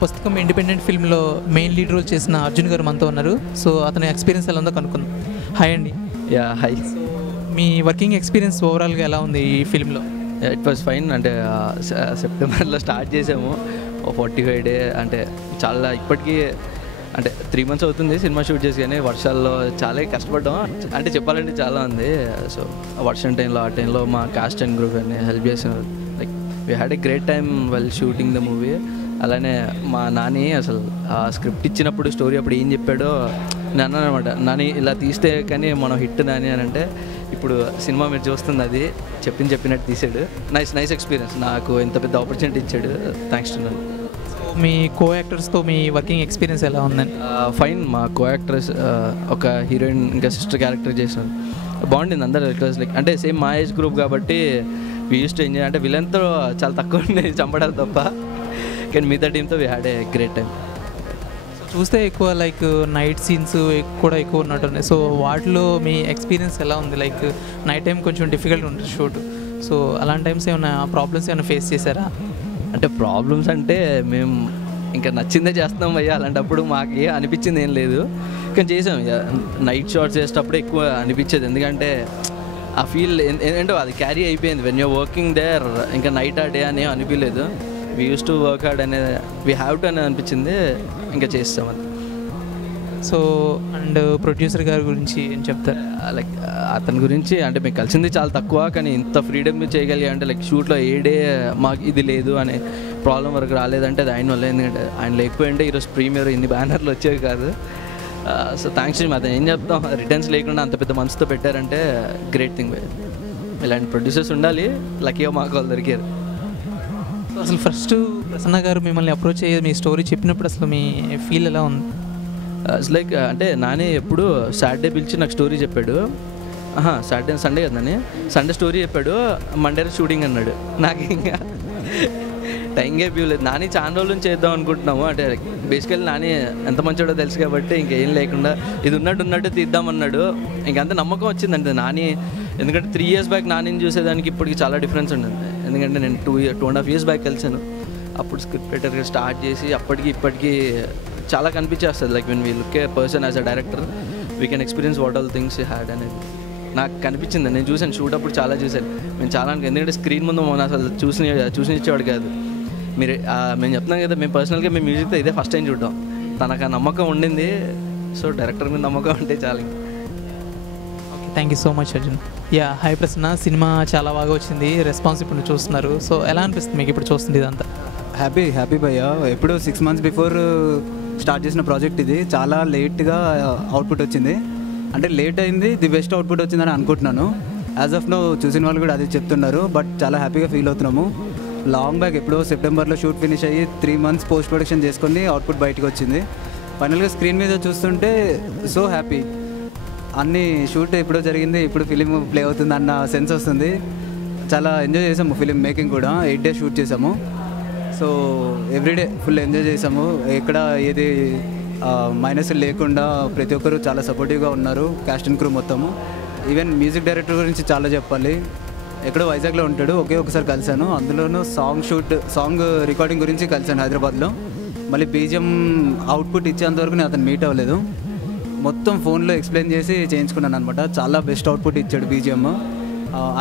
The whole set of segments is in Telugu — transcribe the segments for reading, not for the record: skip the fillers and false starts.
పుస్తకం ఇండిపెండెంట్ ఫిల్మ్లో మెయిన్ లీడ్ రోల్ చేసిన అర్జున్ గారు మనతో ఉన్నారు. సో అతని ఎక్స్పీరియన్స్ ఎలా ఉందో కనుక్కుందాం. హాయ్ అండి. Yeah hi. మీ వర్కింగ్ ఎక్స్పీరియన్స్ ఓవరాల్గా ఎలా ఉంది ఈ ఫిల్మ్లో? It was fine. అంటే సెప్టెంబర్లో స్టార్ట్ చేసాము, 45 డే అంటే చాలా ఇప్పటికీ అంటే 3 months అవుతుంది సినిమా షూట్ చేసి, కానీ వర్షాల్లో చాలా కష్టపడ్డాం. అంటే చెప్పాలంటే చాలా ఉంది. సో వర్షం టైంలో ఆ టైంలో మా కాస్ట్ అండ్ గ్రూప్ అని హెల్ప్ చేసినారు. Like we had a great time well shooting the movie. అలానే మా నాని అసలు ఆ స్క్రిప్ట్ ఇచ్చినప్పుడు స్టోరీ అప్పుడు ఏం చెప్పాడో నేను అన్నాను అనమాట, నాని ఇలా తీస్తే కానీ మనం హిట్ నాని అని అంటే, ఇప్పుడు సినిమా మీరు చూస్తుంది అది చెప్పినట్టు తీసాడు. Nice experience. నాకు ఇంత పెద్ద ఆపర్చునిటీ ఇచ్చాడు. Thanks to Nani. మీ కో యాక్టర్స్తో మీ వర్కింగ్ ఎక్స్పీరియన్స్ ఎలా ఉందండి? ఫైన్. మా కో యాక్టర్స్ ఒక హీరోయిన్ ఇంకా సిస్టర్ క్యారెక్టర్ చేసినారు. బాగుండింది. అందరూ లైక్ అంటే సేమ్ మా ఏజ్ గ్రూప్ కాబట్టి వీ యూస్ టు ఎంజాయ్. అంటే విలన్తో చాలా తక్కువ చంపడాలి తప్ప, కానీ మిగతా టీంతో we had a great time. చూస్తే ఎక్కువ లైక్ నైట్ సీన్స్ కూడా ఎక్కువ ఉన్నట్టున్నాయి. సో వాటిలో మీ ఎక్స్పీరియన్స్ ఎలా ఉంది? లైక్ నైట్ టైం కొంచెం డిఫికల్ట్ ఉంటుంది షూట్. సో అలాంటి టైమ్స్ ఏమైనా ప్రాబ్లమ్స్ ఏమైనా ఫేస్ చేశారా? అంటే ప్రాబ్లమ్స్ అంటే మేము ఇంకా నచ్చిందే చేస్తున్నాం అయ్యా. అలాంటప్పుడు మాకు అనిపించింది ఏం లేదు, కానీ చేసాం. నైట్ షాట్స్ చేసేటప్పుడు ఎక్కువ అనిపించేది, ఎందుకంటే ఆ ఫీల్ ఏంటో అది క్యారీ అయిపోయింది. వెన్ యూర్ వర్కింగ్ దేర్ ఇంకా నైట్ ఆ డే అని అనిపించలేదు. We use to work hard అనేది, వీ హ్యావ్ టు అనేది అనిపించింది, ఇంకా చేస్తాం అది. సో అండ్ ప్రొడ్యూసర్ గారి గురించి ఏం చెప్తారు? లైక్ అతని గురించి అంటే మీకు కలిసింది చాలా తక్కువ, కానీ ఇంత ఫ్రీడమ్ చేయగలిగా అంటే లైక్ షూట్లో ఏ డే మాకు ఇది లేదు అనే ప్రాబ్లం వరకు రాలేదంటే అది ఆయన వల్ల. ఎందుకంటే ఆయన లేకపోయింటే ఈరోజు ప్రీమియర్ ఇన్ని బ్యానర్లు వచ్చేవి కాదు. సో థ్యాంక్స్ టు అతను. ఏం చెప్తాం, రిటర్న్స్ లేకుండా అంత పెద్ద మనసుతో పెట్టారంటే గ్రేట్ థింగ్. ఇలాంటి ప్రొడ్యూసర్స్ ఉండాలి. లక్కీగా మాకు వాళ్ళు దొరికారు. అసలు ఫస్ట్ ప్రసన్న గారు మిమ్మల్ని అప్రోచ్ అయ్యేది మీ స్టోరీ చెప్పినప్పుడు అసలు మీ ఫీల్ ఎలా ఉంది? లైక్ అంటే నానే ఎప్పుడు సాటర్డే పిలిచి నాకు స్టోరీ చెప్పాడు. సాటర్డే సండే కదా నాని, సండే స్టోరీ చెప్పాడు, మండే షూటింగ్ అన్నాడు. నాకు ఇంకా టైం గ్యాప్ ఇవ్వలేదు. నాని చాలా రోజుల నుంచి చేద్దాం అనుకుంటున్నాము. అంటే బేసికల్లీ నాని ఎంత మంచివాడో తెలుసు కాబట్టి ఇంకేం లేకుండా ఇది ఉన్నట్టు తీద్దామన్నాడు. ఇంకంత నమ్మకం వచ్చిందంటే నాని, ఎందుకంటే 3 years బ్యాక్ నానిని చూసేదానికి ఇప్పటికి చాలా డిఫరెన్స్ ఉండదు. ఎందుకంటే నేను 2.5 years బ్యాక్ కలిసాను. అప్పుడు స్క్రిప్ట్ రైటర్గా స్టార్ట్ చేసి అప్పటికి ఇప్పటికీ చాలా కనిపించేస్తుంది. Like when we look a person as a director we can experience what all things you had అనేది నాకు కనిపించింది. నేను చూసాను షూట్ అప్పుడు చాలా చూశాను. మేము చాలా, ఎందుకంటే స్క్రీన్ ముందు మనం అసలు చూసి ఇచ్చేవాడు కాదు. మీరు మేము చెప్తున్నాం కదా, మేము పర్సనల్గా మేము మ్యూజిక్తో ఇదే ఫస్ట్ టైం చూడటం. తనకు ఆ నమ్మకం ఉండింది. సో డైరెక్టర్ మీద నమ్మకం ఉంటే చాలు. Okay, thank you so much Arjun. Yeah, hi Prasanna. Cinema చాలా బాగా వచ్చింది, రెస్పాన్స్ ఇప్పుడు చూస్తున్నారు. సో ఎలా అనిపిస్తుంది మీకు ఇప్పుడు చూస్తుంది ఇదంతా? హ్యాపీ భయ్యా. ఎప్పుడు 6 months బిఫోర్ స్టార్ట్ చేసిన ప్రాజెక్ట్ ఇది. చాలా లేట్గా అవుట్పుట్ వచ్చింది. అంటే లేట్ అయింది, ది బెస్ట్ అవుట్పుట్ వచ్చిందని అనుకుంటున్నాను. యాజ్ ఆఫ్ నో చూసిన వాళ్ళు కూడా అదే చెప్తున్నారు. బట్ చాలా హ్యాపీగా ఫీల్ అవుతున్నాము. లాంగ్ బ్యాక్ ఎప్పుడో సెప్టెంబర్లో షూట్ ఫినిష్ అయ్యి 3 months పోస్ట్ ప్రొడక్షన్ చేసుకొని అవుట్పుట్ బయటకు వచ్చింది. ఫైనల్గా స్క్రీన్ మీద చూస్తుంటే సో హ్యాపీ. అన్ని షూట్ ఎప్పుడో జరిగింది, ఇప్పుడు ఫిలిం ప్లే అవుతుంది అన్న సెన్స్ వస్తుంది. చాలా ఎంజాయ్ చేసాము ఫిలిం మేకింగ్ కూడా. 8 days షూట్ చేసాము. సో ఎవ్రీడే ఫుల్ ఎంజాయ్ చేసాము. ఎక్కడ ఏది మైనస్ లేకుండా ప్రతి ఒక్కరు చాలా సపోర్టివ్గా ఉన్నారు, క్యాస్ట్ అండ్ క్రూ మొత్తము. ఈవెన్ మ్యూజిక్ డైరెక్టర్ గురించి చాలా చెప్పాలి. ఎక్కడో వైజాగ్లో ఉంటాడు, ఒకసారి కలిశాను. అందులోనూ సాంగ్ రికార్డింగ్ గురించి కలిశాను హైదరాబాద్లో. మళ్ళీ బీజిఎం అవుట్పుట్ ఇచ్చేంతవరకు నేను అతను మీట్ అవ్వలేదు. మొత్తం ఫోన్లో ఎక్స్ప్లెయిన్ చేసి చేయించుకున్నాను అనమాట. చాలా బెస్ట్ అవుట్పుట్ ఇచ్చాడు బీజిఎం.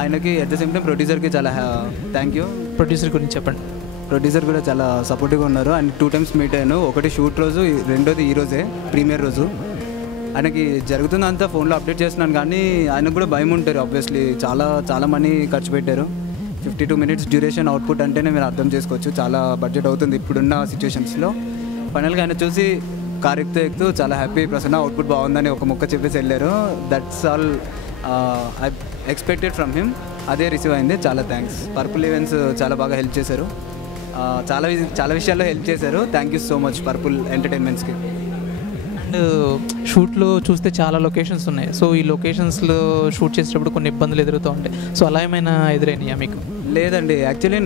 ఆయనకి అట్ ద సేమ్ టైం ప్రొడ్యూసర్కి చాలా థ్యాంక్ యూ. ప్రొడ్యూసర్ గురించి చెప్పండి. ప్రొడ్యూసర్ కూడా చాలా సపోర్టివ్గా ఉన్నారు. అండ్ 2 times మీట్ అయ్యాను. ఒకటి షూట్ రోజు, రెండోది ఈరోజే ప్రీమియర్ రోజు. ఆయనకి జరుగుతుందంతా ఫోన్లో అప్డేట్ చేస్తున్నాను, కానీ ఆయనకు కూడా భయం ఉంటారు ఆబ్వియస్లీ. చాలా మనీ ఖర్చు పెట్టారు. 52 minutes డ్యూరేషన్ అవుట్పుట్ అంటేనే మీరు అర్థం చేసుకోవచ్చు చాలా బడ్జెట్ అవుతుంది ఇప్పుడున్న సిచ్యువేషన్స్లో. ఫైనల్గా ఆయన చూసి కార్ ఎక్కుతూ చాలా హ్యాపీ ప్రసన్న అవుట్పుట్ బాగుందని ఒక ముక్క చెప్పేసి వెళ్ళారు. That's all I expected from him. అదే రిసీవ్ అయింది. చాలా థ్యాంక్స్. పర్పుల్ ఈవెంట్స్ చాలా బాగా హెల్ప్ చేశారు, చాలా విషయాల్లో హెల్ప్ చేశారు. Thank you so much purple ఎంటర్టైన్మెంట్స్కి. అండ్ షూట్లో చూస్తే చాలా లొకేషన్స్ ఉన్నాయి. సో ఈ లొకేషన్స్లో షూట్ చేసేటప్పుడు కొన్ని ఇబ్బందులు ఎదురుతూ ఉంటాయి. సో అలా ఏమైనా ఎదురైనాయా మీకు? లేదండి, యాక్చువల్లీ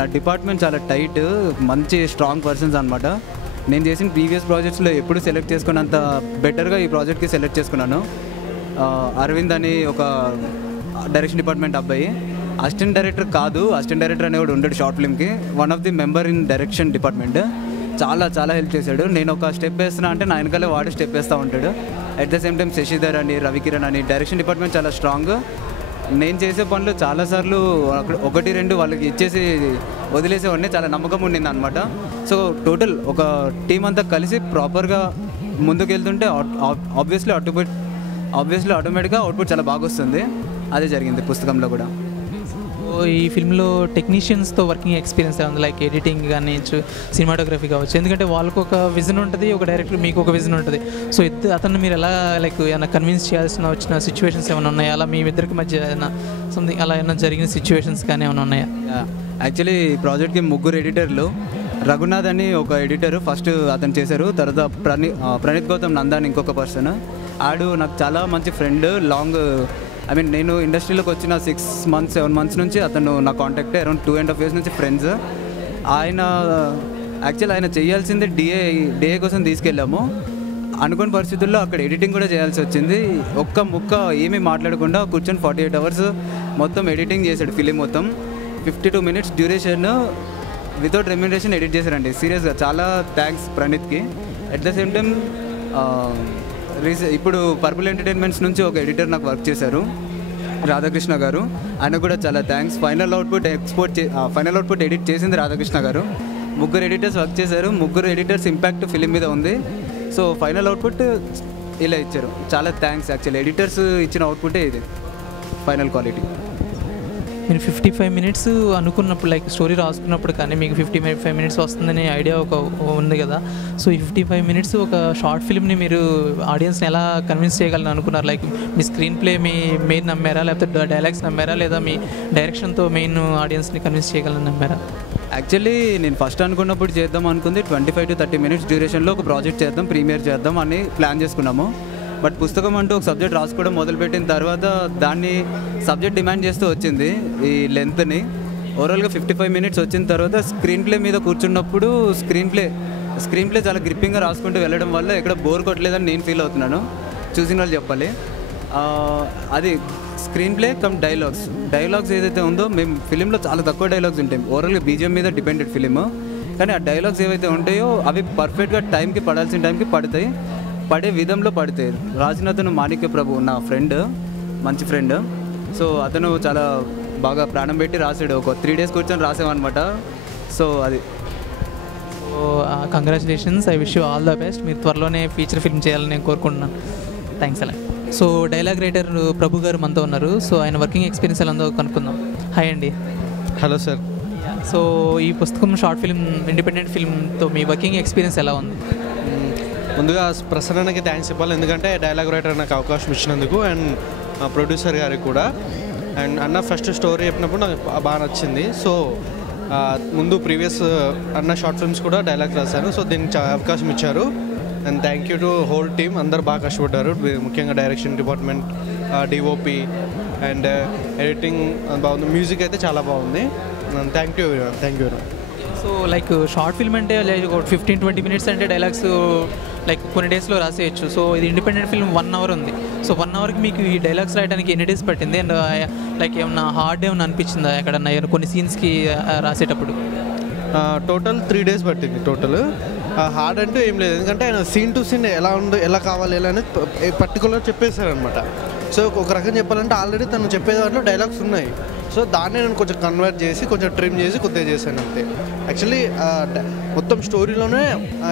నా డిపార్ట్మెంట్ చాలా టైట్, మంచి స్ట్రాంగ్ పర్సన్స్ అనమాట. నేను చేసిన ప్రీవియస్ ప్రాజెక్ట్స్లో ఎప్పుడు సెలెక్ట్ చేసుకున్నంత బెటర్గా ఈ ప్రాజెక్ట్కి సెలెక్ట్ చేసుకున్నాను. అరవింద్ అని ఒక డైరెక్షన్ డిపార్ట్మెంట్ అబ్బాయి, అసిస్టెంట్ డైరెక్టర్ కాదు, అసిస్టెంట్ డైరెక్టర్ అనేవాడు ఉండడు షార్ట్ ఫిల్మ్కి, one of the member in direction department. చాలా హెల్ప్ చేశాడు. నేను ఒక స్టెప్ వేస్తున్నా అంటే నా వెనకాలే వాడు స్టెప్ వేస్తూ ఉంటాడు. At the same time Shashidhar అని, రవికిరణ్ అని, డైరెక్షన్ డిపార్ట్మెంట్ చాలా స్ట్రాంగ్. నేను చేసే పనులు చాలాసార్లు ఒకటి రెండు వాళ్ళకి ఇచ్చేసి వదిలేసేవాడిని, చాలా నమ్మకం ఉండింది అనమాట. సో టోటల్ ఒక టీం అంతా కలిసి ప్రాపర్గా ముందుకు వెళ్తుంటే ఆబ్వియస్లీ ఆటోమేటిక్గా అవుట్పుట్ చాలా బాగా వస్తుంది. అదే జరిగింది పుస్తకంలో కూడా. ఈ ఫిల్మ్లో టెక్నీషియన్స్తో వర్కింగ్ ఎక్స్పీరియన్స్ ఉంది, లైక్ ఎడిటింగ్ కానీ సినిమాటోగ్రఫీ కావచ్చు. ఎందుకంటే వాళ్ళకు ఒక విజన్ ఉంటుంది, ఒక డైరెక్టర్ మీకు ఒక విజన్ ఉంటుంది. సో అతన్ని మీరు ఎలా లైక్ ఏమైనా కన్విన్స్ చేయాల్సిన వచ్చిన సిచ్యువేషన్స్ ఏమైనా ఉన్నాయా? అలా మీ ఇద్దరికి మధ్య ఏమైనా సంథింగ్ అలా ఏమైనా జరిగిన సిచ్యువేషన్స్ కానీ ఏమైనా ఉన్నాయా? యాక్చువల్లీ ఈ ప్రాజెక్ట్కి 3 ఎడిటర్లు. రఘునాథ్ అని ఒక ఎడిటర్ ఫస్ట్ అతను చేశారు, తర్వాత ప్రణీత్ గౌతమ్ నందా అని ఇంకొక పర్సన్. ఆడు నాకు చాలా మంచి ఫ్రెండ్. నేను ఇండస్ట్రీలోకి వచ్చిన 6-7 months నుంచి అతను నా కాంటాక్ట్. అరౌండ్ 2.5 years నుంచి ఫ్రెండ్స్. ఆయన చేయాల్సింది డిఏ కోసం తీసుకెళ్ళాము. అనుకోని పరిస్థితుల్లో అక్కడ ఎడిటింగ్ కూడా చేయాల్సి వచ్చింది. ఒక్క ముక్క ఏమీ మాట్లాడకుండా కూర్చొని 48 hours మొత్తం ఎడిటింగ్ చేశాడు. ఫిలిం మొత్తం 52 minutes duration without remuneration edit చేశారండి. సీరియస్గా చాలా థ్యాంక్స్ ప్రణీత్కి. అట్ ద సేమ్ టైం ఇప్పుడు పర్పుల్ ఎంటర్టైన్మెంట్స్ నుంచి ఒక ఎడిటర్ నాకు వర్క్ చేశారు, రాధాకృష్ణ గారు. ఆయన కూడా చాలా థ్యాంక్స్. ఫైనల్ అవుట్పుట్ ఎడిట్ చేసింది రాధాకృష్ణ గారు. 3 ఎడిటర్స్ వర్క్ చేశారు. 3 ఎడిటర్స్ ఇంపాక్ట్ ఫిలిం మీద ఉంది. సో ఫైనల్ అవుట్పుట్ ఇలా ఇచ్చారు. చాలా థ్యాంక్స్. యాక్చువల్లీ ఎడిటర్స్ ఇచ్చిన అవుట్పుటే ఇది ఫైనల్ క్వాలిటీ. మీరు 55 minutes అనుకున్నప్పుడు, లైక్ స్టోరీ రాసుకున్నప్పుడు కానీ మీకు 55 minutes వస్తుందనే ఐడియా ఉంది కదా. సో ఈ 55 minutes ఒక షార్ట్ ఫిల్మ్ని మీరు ఆడియన్స్ని ఎలా కన్విన్స్ చేయగలని అనుకున్నారు? లైక్ మీ స్క్రీన్ ప్లే మీ మెయిన్ నమ్మారా, లేకపోతే డైలాగ్స్ నమ్మారా, లేదా మీ డైరెక్షన్తో మెయిన్ ఆడియన్స్ని కన్విన్స్ చేయగలని నమ్మారా? యాక్చువల్లీ నేను ఫస్ట్ అనుకున్నప్పుడు చేద్దాం అనుకుంది 25 to 30 minutes డ్యూరేషన్లో ఒక ప్రాజెక్ట్ చేద్దాం, ప్రీమియర్ చేద్దాం అని ప్లాన్ చేసుకున్నాము. బట్ పుస్తకం అంటూ ఒక సబ్జెక్ట్ రాసుకోవడం మొదలుపెట్టిన తర్వాత దాన్ని సబ్జెక్ట్ డిమాండ్ చేస్తూ వచ్చింది ఈ లెంత్ని. ఓవరాల్గా 55 minutes వచ్చిన తర్వాత స్క్రీన్ ప్లే మీద కూర్చున్నప్పుడు స్క్రీన్ ప్లే చాలా గ్రిప్పింగ్గా రాసుకుంటూ వెళ్ళడం వల్ల ఎక్కడ బోర్ కొట్టలేదని నేను ఫీల్ అవుతున్నాను. చూసిన వాళ్ళు చెప్పాలి. అది స్క్రీన్ ప్లే కమ్ డైలాగ్స్ ఏదైతే ఉందో, మేము ఫిలింలో చాలా తక్కువ డైలాగ్స్ ఉంటాయి. ఓవరాల్గా బీజిఎం మీద డిపెండెడ్ ఫిలిం. కానీ ఆ డైలాగ్స్ ఏవైతే ఉంటాయో అవి పర్ఫెక్ట్గా టైంకి పడాల్సిన టైంకి పడతాయి, పడే విధంలో పడతాయి. రాసిన అతను మాణిక్య ప్రభు, నా ఫ్రెండ్, మంచి ఫ్రెండ్. సో అతను చాలా బాగా ప్రాణం పెట్టి రాసాడు. ఒక 3 days కూర్చొని రాసామన్నమాట. సో అది. So congratulations, I wish you all the best. మీరు త్వరలోనే ఫీచర్ ఫిల్మ్ చేయాలని నేను కోరుకుంటున్నాను. థ్యాంక్స్ అలా. సో డైలాగ్ రైటర్ ప్రభు గారు మనతో ఉన్నారు. సో ఆయన వర్కింగ్ ఎక్స్పీరియన్స్ ఎలా ఉందో కనుక్కుందాం. హాయ్ అండి. Hello sir. సో ఈ పుస్తకం షార్ట్ ఫిల్మ్, ఇండిపెండెంట్ ఫిల్మ్తో మీ వర్కింగ్ ఎక్స్పీరియన్స్ ఎలా ఉంది? ముందుగా ప్రసన్నకి థ్యాంక్స్ చెప్పాలి, ఎందుకంటే డైలాగ్ రైటర్ నాకు అవకాశం ఇచ్చినందుకు, అండ్ ప్రొడ్యూసర్ గారికి కూడా. అండ్ అన్న ఫస్ట్ స్టోరీ చెప్పినప్పుడు నాకు బాగా నచ్చింది. సో ముందు ప్రీవియస్ అన్న షార్ట్ ఫిల్మ్స్ కూడా డైలాగ్ రాశాను. సో దీనికి అవకాశం ఇచ్చారు. And thank you to whole team. అందరూ బాగా కష్టపడ్డారు, ముఖ్యంగా direction department, DOP and editing బాగుంది. మ్యూజిక్ అయితే చాలా బాగుంది. Thank you very much. So like short film అంటే లైక్ 15-20 minutes అంటే డైలాగ్స్ లైక్ కొన్ని డేస్లో రాసేయచ్చు. సో ఇది ఇండిపెండెంట్ ఫిల్మ్ 1 hour ఉంది. సో 1 hourకి మీకు ఈ డైలాగ్స్ రాయడానికి ఎన్ని డేస్ పట్టింది? అండ్ లైక్ ఏమన్నా హార్డ్ ఏమన్నా అనిపించిందా ఎక్కడన్నా కొన్ని సీన్స్కి రాసేటప్పుడు? టోటల్ 3 days పట్టింది. టోటల్ హార్డ్ అంటూ ఏం లేదు, ఎందుకంటే ఆయన సీన్ టు సీన్ ఎలా ఉందో, ఎలా కావాలి, ఎలా అనేది పర్టికులర్ చెప్పేశారనమాట. సో ఒక రకం చెప్పాలంటే ఆల్రెడీ తను చెప్పే దాంట్లో డైలాగ్స్ ఉన్నాయి. సో దాన్ని నేను కొంచెం కన్వర్ట్ చేసి, కొంచెం ట్రిమ్ చేసి కొద్దిగా చేశాను అంతే. యాక్చువల్లీ మొత్తం స్టోరీలోనే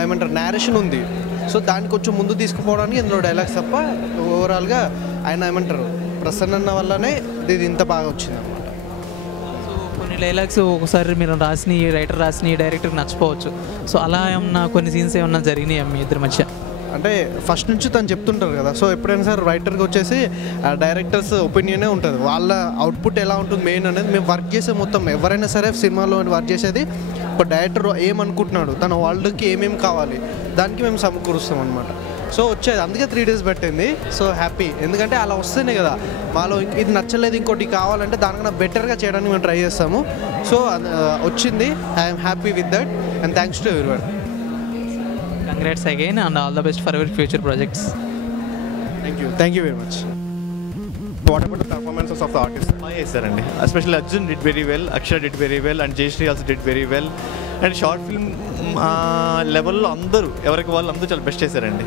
ఏమంటారు నేరేషన్ ఉంది. సో దాన్ని కొంచెం ముందు తీసుకుపోవడానికి ఇందులో డైలాగ్స్ తప్ప ఓవరాల్గా ఆయన ఏమంటారు ప్రసన్న వల్లనే ఇది ఇంత బాగా వచ్చింది అనమాట. సో కొన్ని డైలాగ్స్ ఒకసారి మీరు రైటర్ రాసిన డైరెక్టర్కి నచ్చిపోవచ్చు. సో అలా ఏమన్నా కొన్ని సీన్స్ ఏమన్నా జరిగినాయి మీ ఇద్దరి మధ్య? అంటే ఫస్ట్ నుంచి తను చెప్తుంటారు కదా. సో ఎప్పుడైనా సరే రైటర్కి వచ్చేసి డైరెక్టర్స్ ఒపీనియనే ఉంటుంది, వాళ్ళ అవుట్పుట్ ఎలా ఉంటుంది మెయిన్ అనేది. మేము వర్క్ చేసే మొత్తం ఎవరైనా సరే సినిమాలో వర్క్ చేసేది ఒక డైరెక్టర్ ఏమనుకుంటున్నాడు, తన వరల్డ్కి ఏమేమి కావాలి దానికి మేము సమకూరుస్తాం అనమాట. సో వచ్చేది అందుకే 3 days పట్టింది. సో హ్యాపీ, ఎందుకంటే అలా వస్తేనే కదా మాలో ఇది నచ్చలేదు ఇంకోటి కావాలంటే దానికన్నా బెటర్గా చేయడానికి మేము ట్రై చేస్తాము. సో వచ్చింది, I'm happy with that and thanks to everyone. Congrats again and all the best for your future projects. Thank you very much. What about the performances of the artists? చేశారండి, especially Arjun did very well, Akshar did very well and Jayashree also did very well. And short film లెవెల్లో అందరూ ఎవరికి వాళ్ళు అందరూ చాలా బెస్ట్ చేశారండి.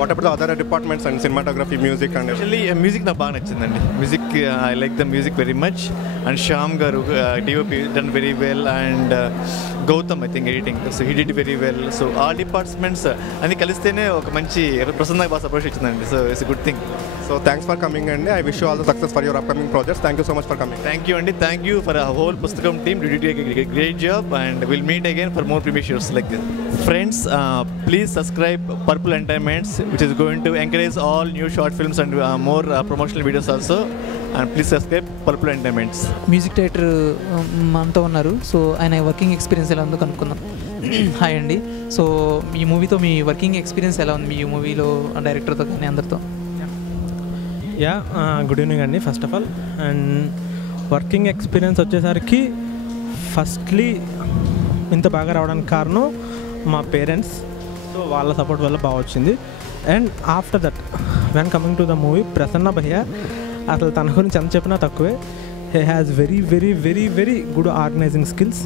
What about the other departments and cinematography, music and actually music నాకు బాగా నచ్చిందండి. Music I like the music very much. And Shyam garu DOP done very well and Gautam I think editing, so he did very well. So ఆ డిపార్ట్మెంట్స్ అన్ని కలిస్తేనే ఒక మంచి ప్రసన్న బాగా అప్రోచ్ వచ్చిందండి. So it's good thing. So thanks for coming and I wish you all the success for your upcoming projects. Thank you so much for coming. Thank you Andy, thank you for our whole Pustakam team. You did a great job and we'll meet again for more premiere shows like this. Friends, please subscribe Purple Entertainments, which is going to encourage all new short films and more promotional videos also. And please subscribe Purple Entertainments. Music director మనతో ఉన్నారు. సో ఆయన వర్కింగ్ ఎక్స్పీరియన్స్ ఎలా ఉందో కనుక్కుందాం. హాయ్ అండి. సో ఈ మూవీతో మీ వర్కింగ్ ఎక్స్పీరియన్స్ ఎలా ఉంది, మీ మూవీలో డైరెక్టర్తో కానీ అందరితో? యా, గుడ్ ఈవినింగ్ అండి first of all. And working experience వచ్చేసరికి ఫస్ట్లీ ఇంత బాగా రావడానికి కారణం మా పేరెంట్స్. సో వాళ్ళ సపోర్ట్ వల్ల బాగా వచ్చింది. And after that when coming to the movie, Prasanna భయ్య అసలు తన గురించి ఎంత చెప్పినా తక్కువే. He has very very very very good organising skills.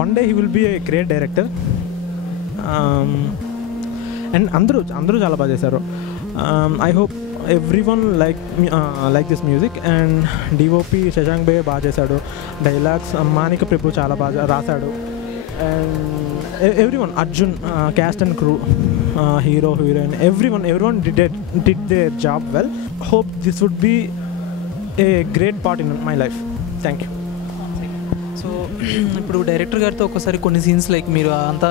One day he will be a great director. And అందరూ చాలా బాగా చేశారు. I hope everyone like this music. And DOP Shashank బే బాగా చేశాడు. డైలాగ్స్ మానిక ప్రభు చాలా బాగా రాశాడు. And everyone, Arjun, caste and crew, hero heroine, everyone did their job well. Hope this would be a great part in my life. Thank you. So ఇప్పుడు డైరెక్టర్ గారితో ఒక్కసారి కొన్ని సీన్స్ లైక్ మీరు అంతా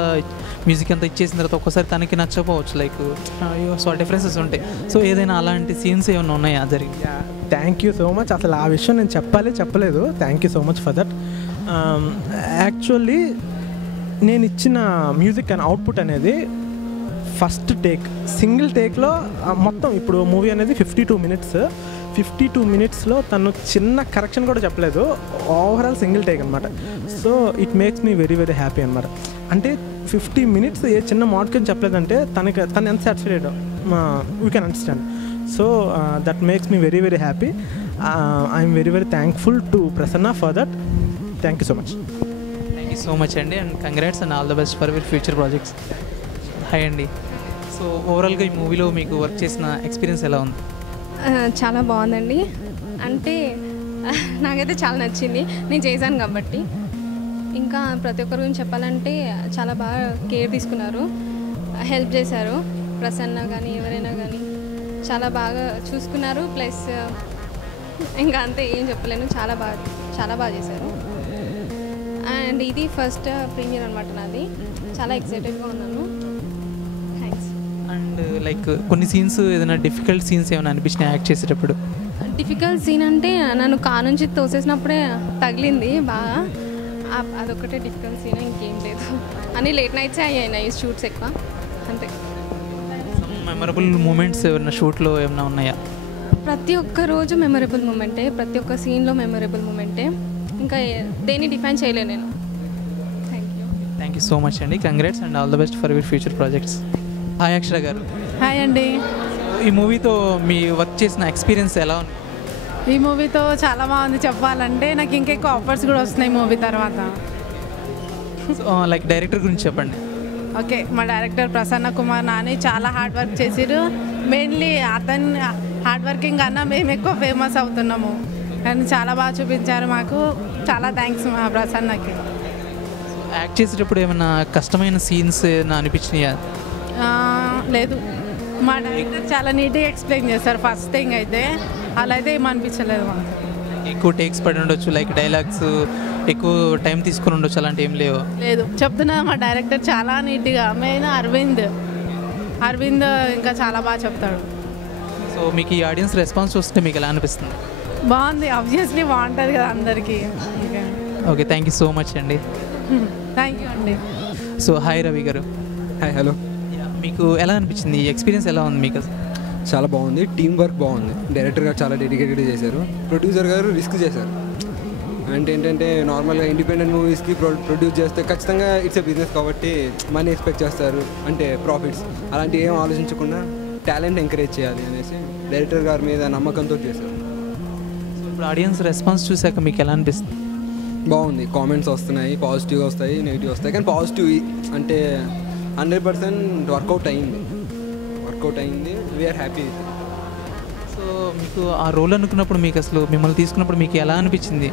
మ్యూజిక్ అంతా ఇచ్చేసిన తర్వాత ఒక్కసారి తనకి నచ్చకపోవచ్చు, లైక్ సో డిఫరెన్సెస్ ఉంటాయి. సో ఏదైనా అలాంటి సీన్స్ ఏమైనా ఉన్నాయా జరిగి? Thank you so much. అసలు ఆ విషయం నేను చెప్పలేదు. Thank you so much for that. Actually నేను ఇచ్చిన మ్యూజిక్ అండ్ అవుట్పుట్ అనేది ఫస్ట్ సింగిల్ టేక్లో మొత్తం, ఇప్పుడు మూవీ అనేది 52 minutesలో తను చిన్న కరెక్షన్ కూడా చెప్పలేదు. ఓవరాల్ సింగిల్ టేక్ అనమాట. So it makes me very very happy అనమాట. అంటే 50 minutes ఏ చిన్న మోడిఫికేషన్ చెప్పలేదంటే తను ఎంత satisfied we can understand. So that makes me very very happy. I'm very very thankful to Prasanna for that. Thank you so much. Thank you so much అండి. And congrats and all the best for your future projects. Hi అండి. సో ఓవరాల్గా ఈ మూవీలో మీకు వర్క్ చేసిన ఎక్స్పీరియన్స్ ఎలా ఉంది? చాలా బాగుందండి. అంటే నాకైతే చాలా నచ్చింది, నేను చేశాను కాబట్టి. ఇంకా ప్రతి ఒక్కరి గురించి చెప్పాలంటే చాలా బాగా కేర్ తీసుకున్నారు, హెల్ప్ చేశారు. ప్రసన్న కానీ ఎవరైనా కానీ చాలా బాగా చూసుకున్నారు. ప్లస్ ఇంకా అంతే, ఏం చెప్పలేను, చాలా బాగా చేశారు. అండ్ ఇది ఫస్ట్ ప్రీమియర్ అనమాట నాది. చాలా ఎక్సైటెడ్గా ఉన్నాను. థ్యాంక్స్. అండ్ లైక్ కొన్ని సీన్స్ ఏదైనా డిఫికల్ట్ సీన్స్ ఏమైనా అనిపించినాయి యాక్ట్ చేసేటప్పుడు? డిఫికల్ట్ సీన్ అంటే నన్ను కార్ నుంచి తోసేసినప్పుడే తగిలింది బాగా. అదొక్కటే డిఫికల్ట్ సీన్, ఇంకేం లేదు. అన్ని లేట్ నైట్సే అయ్యాయి షూట్స్ ఎక్కువ, అంతే. మెమరబుల్ మూమెంట్స్ ఏమైనా షూట్లో ఏమైనా ఉన్నాయా? ప్రతి ఒక్క రోజు మెమరబుల్ మూమెంటే, ప్రతి ఒక్క సీన్లో మెమరబుల్ మూమెంటే. ఇంకా దేన్ని డిఫైన్ చేయలేను నేను. థ్యాంక్ యూ సో మచ్ అండి. Congrats and all the best for your future projects. Hi Akshara garu. Hi అండి. ఈ మూవీతో మీ వర్క్ చేసిన ఎక్స్పీరియన్స్ ఎలా ఉంది? ఈ మూవీతో చాలా బాగుంది. చెప్పాలంటే నాకు ఇంకెక్కువ ఆఫర్స్ కూడా వస్తున్నాయి మూవీ తర్వాత. లైక్ డైరెక్టర్ గురించి చెప్పండి. ఓకే, మా డైరెక్టర్ ప్రసన్న కుమార్ నాని చాలా హార్డ్ వర్క్ చేసిరు. మెయిన్లీ అతను హార్డ్ వర్కింగ్ కన్నా మేము ఎక్కువ ఫేమస్ అవుతున్నాము. కానీ చాలా బాగా చూపించారు మాకు. చాలా థ్యాంక్స్ మా ప్రసన్నకి. యాక్ట్ చేసేటప్పుడు ఏమైనా కష్టమైన సీన్స్ ఏమైనా అనిపించినాయా? లేదు, మా డైరెక్టర్ చాలా నీట్గా ఎక్స్ప్లెయిన్ చేస్తారు ఫస్ట్ థింగ్ అయితే. అలా అయితే ఏమనిపించలేదు మాకు. ఎక్కువ టేక్స్ పడి ఉండొచ్చు, లైక్ డైలాగ్స్ ఎక్కువ టైం తీసుకుని ఉండొచ్చు, అలాంటి ఏం లేవు? లేదు, చెప్తున్నా మా డైరెక్టర్ చాలా నీట్గా, మెయిన్ అరవింద్ ఇంకా చాలా బాగా చెప్తాడు. సో మీకు ఈ ఆడియన్స్ రెస్పాన్స్ చూస్తే మీకు ఎలా అనిపిస్తుంది? బాగుంది, ఆబ్వియస్లీ బాగుంటుంది కదా అందరికీ. Okay, thank you so much అండి. థ్యాంక్ యూ అండి. సో హాయ్ రవి గారు. Hi, hello. మీకు ఎలా అనిపించింది, ఈ ఎక్స్పీరియన్స్ ఎలా ఉంది మీకు? చాలా బాగుంది, టీం వర్క్ బాగుంది, డైరెక్టర్ గారు చాలా డెడికేటెడ్ చేశారు, ప్రొడ్యూసర్ గారు రిస్క్ చేశారు. అంటే ఏంటంటే నార్మల్గా ఇండిపెండెంట్ మూవీస్కి ప్రొడ్యూస్ చేస్తే ఖచ్చితంగా ఇట్స్ ఏ బిజినెస్ కాబట్టి మనీ ఎక్స్పెక్ట్ చేస్తారు, అంటే ప్రాఫిట్స్ అలాంటివి ఏం ఆలోచించకుండా టాలెంట్ ఎంకరేజ్ చేయాలి అనేసి డైరెక్టర్ గారి మీద నమ్మకంతో చేశారు. సో ఇప్పుడు ఆడియన్స్ రెస్పాన్స్ చూసాక మీకు ఎలా అనిపిస్తుంది? బాగుంది, కామెంట్స్ వస్తున్నాయి, పాజిటివ్గా వస్తాయి, నెగిటివ్ వస్తాయి, కానీ పాజిటివ్ అంటే 100% వర్కౌట్ అయింది, వీఆర్ హ్యాపీ. సో మీకు ఆ రోల్ అనుకున్నప్పుడు మీకు అసలు మిమ్మల్ని తీసుకున్నప్పుడు మీకు ఎలా అనిపించింది?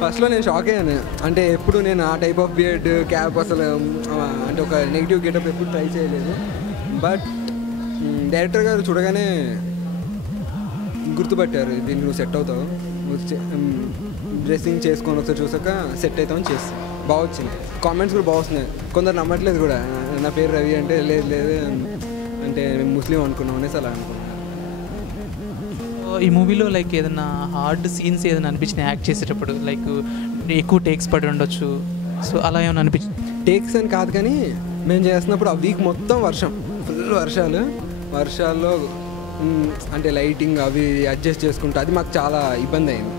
ఫస్ట్లో నేను షాక్ అయ్యాను, అంటే ఎప్పుడు నేను ఆ టైప్ ఆఫ్ బియర్డ్ క్యాప్ అసలు అంటే ఒక నెగిటివ్ గెటప్ ఎప్పుడు ట్రై చేయలేదు. బట్ డైరెక్టర్ గారు చూడగానే గుర్తుపట్టారు, దీనికి నువ్వు సెట్ అవుతావు, డ్రెస్సింగ్ చేసుకొని ఒకసారి చూసాక సెట్ అవుతామని చేసి బాగా వచ్చింది. కామెంట్స్ కూడా బాగా వస్తున్నాయి, కొందరు నమ్మట్లేదు కూడా, నా పేరు రవి అంటే లేదు అంటే మేము ముస్లిం అనుకున్నాం అనేసి అలా అనుకున్నాం. ఈ మూవీలో లైక్ ఏదైనా హార్డ్ సీన్స్ ఏదైనా అనిపించినాయి యాక్ట్ చేసేటప్పుడు, లైక్ ఎక్కువ టేక్స్ పడి ఉండొచ్చు, సో అలా ఏమైనా అనిపించింది? టేక్స్ అని కాదు, కానీ మేము చేస్తున్నప్పుడు ఆ వీక్ మొత్తం ఫుల్ వర్షాల్లో అంటే లైటింగ్ అవి అడ్జస్ట్ చేసుకుంటూ అది మాకు చాలా ఇబ్బంది అయింది,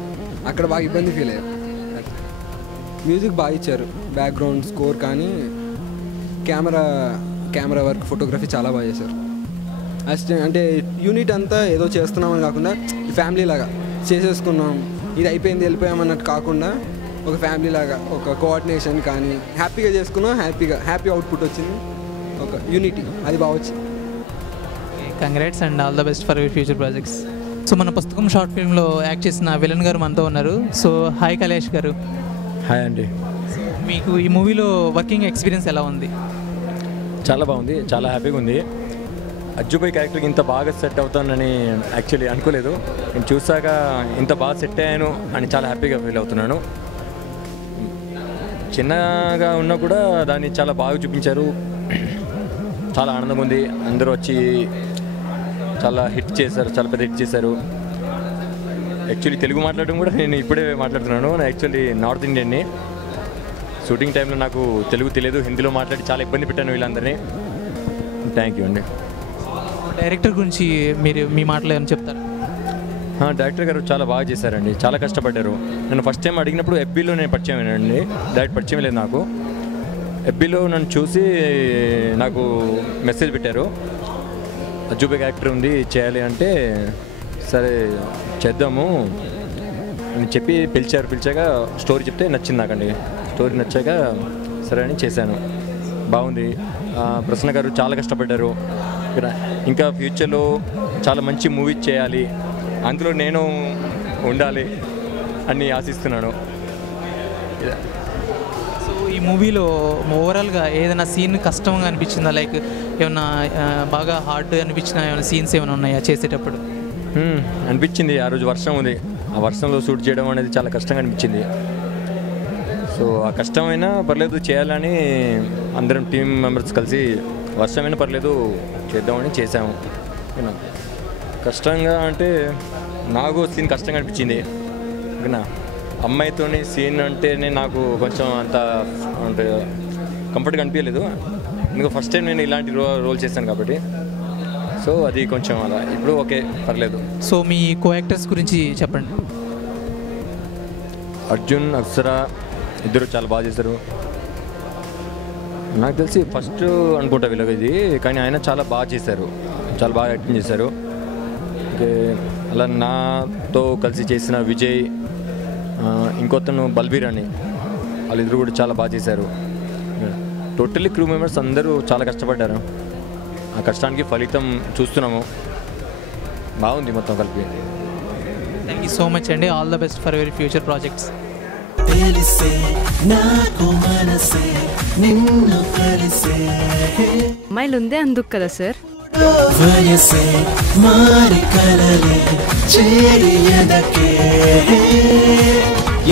అక్కడ బాగా ఇబ్బంది ఫీల్ అయ్యారు. మ్యూజిక్ బాగా ఇచ్చారు, బ్యాక్గ్రౌండ్ స్కోర్ కానీ కెమెరా వర్క్, ఫోటోగ్రఫీ చాలా బాగా చేశారు. అసిస్టెంట్ అంటే యూనిట్ అంతా ఏదో చేస్తున్నామని కాకుండా ఫ్యామిలీ లాగా చేసేసుకున్నాం, ఇది అయిపోయింది వెళ్ళిపోయాం అన్నట్టు కాకుండా ఒక ఫ్యామిలీ లాగా ఒక కోఆర్డినేషన్ కానీ హ్యాపీగా చేసుకున్నాం, హ్యాపీ అవుట్పుట్ వచ్చింది, ఒక యూనిటీ, అది బాగా వచ్చింది. Congrats and all the best for your future projects. So మన పుస్తకం షార్ట్ ఫిల్మ్లో యాక్ట్ చేసిన విలన్ గారు మనతో ఉన్నారు. సో హాయ్ కైలాష్ గారు. హాయ్ అండి. మీకు ఈ మూవీలో వర్కింగ్ ఎక్స్పీరియన్స్ ఎలా ఉంది? చాలా బాగుంది, చాలా హ్యాపీగా ఉంది. అజ్జుబాయ్ క్యారెక్టర్కి ఇంత బాగా సెట్ అవుతానని యాక్చువల్లీ అనుకోలేదు, నేను చూసాక ఇంత బాగా సెట్ అయ్యాను అని చాలా హ్యాపీగా ఫీల్ అవుతున్నాను. చిన్నగా ఉన్నా కూడా దాన్ని చాలా బాగా చూపించారు, చాలా ఆనందంగా ఉంది. అందరూ వచ్చి చాలా హిట్ చేశారు, చాలా పెద్ద హిట్ చేశారు. యాక్చువల్లీ తెలుగు మాట్లాడడం కూడా నేను ఇప్పుడే మాట్లాడుతున్నాను, నేను యాక్చువల్లీ నార్త్ ఇండియన్ని. షూటింగ్ టైంలో నాకు తెలుగు తెలియదు, హిందీలో మాట్లాడి చాలా ఇబ్బంది పెట్టాను వీళ్ళందరినీ. థ్యాంక్ యూ అండి. డైరెక్టర్ గురించి మీరు మీ మాటలు ఏమైనా చెప్తారు? డైరెక్టర్ గారు చాలా బాగా చేశారండి, చాలా కష్టపడ్డారు. నేను ఫస్ట్ టైం అడిగినప్పుడు ఎఫ్బీలో నేను పరిచయం అయినండి, డైరెక్ట్ పరిచయం లేదు నాకు. ఎఫ్బీలో నన్ను చూసి నాకు మెసేజ్ పెట్టారు, అజ్జుబాయ్ క్యారెక్టర్ ఉంది చేయాలి అంటే, సరే చేద్దాము అని చెప్పి పిలిచాక స్టోరీ చెప్తే నచ్చింది నాకండి. స్టోరీ నచ్చాక సరే అని చేశాను, బాగుంది. ప్రసన్న గారు చాలా కష్టపడ్డారు, ఇంకా ఫ్యూచర్లో చాలా మంచి మూవీ చేయాలి, అందులో నేను ఉండాలి అని ఆశిస్తున్నాను. సో ఈ మూవీలో ఓవరాల్గా ఏదైనా సీన్ కష్టంగా అనిపించిందా, లైక్ ఏమన్నా బాగా హార్డ్ అనిపించిన ఏమైనా సీన్స్ ఏమైనా ఉన్నాయా చేసేటప్పుడు? అనిపించింది. ఆ రోజు వర్షం ఉంది, ఆ వర్షంలో షూట్ చేయడం అనేది చాలా కష్టంగా అనిపించింది. సో ఆ కష్టమైనా పర్లేదు చేయాలని అందరం టీం మెంబర్స్ కలిసి వర్షమైనా పర్లేదు చేద్దామని చేసాము. కష్టంగా అంటే నాకు సీన్ కష్టంగా అనిపించింది, ఓకేనా. అమ్మాయితోని సీన్ అంటేనే నాకు కొంచెం అంత అంటే కంఫర్ట్గా అనిపించలేదు, ఎందుకంటే ఫస్ట్ టైం నేను ఇలాంటి రోల్ చేశాను కాబట్టి. సో అది కొంచెం అలా, ఇప్పుడు ఓకే పర్లేదు. సో మీ కో యాక్టర్స్ గురించి చెప్పండి. అర్జున్, అక్షరా ఇద్దరు చాలా బాగా చేశారు. నాకు తెలిసి ఫస్ట్ అనుకుంటా వీళ్ళకి ఇది, కానీ ఆయన చాలా బాగా చేశారు, చాలా బాగా యాక్టింగ్ చేశారు. ఓకే, అలా నాతో కలిసి చేసిన విజయ్, ఇంకొతను బల్బీర్ అని, వాళ్ళిద్దరు కూడా చాలా బాగా చేశారు. టోటల్లీ క్రూ మెంబర్స్ అందరూ చాలా కష్టపడ్డారు, ఆ కష్టానికి ఫలితం చూస్తున్నాము, బాగుంది మొత్తం కలిపి. థ్యాంక్ యూ సో మచ్ అండి, all the best for your future projects. అమ్మాయిలు ఉందే అందుకు కదా సార్. వయసే మారి కలలే చేరి ఎదకే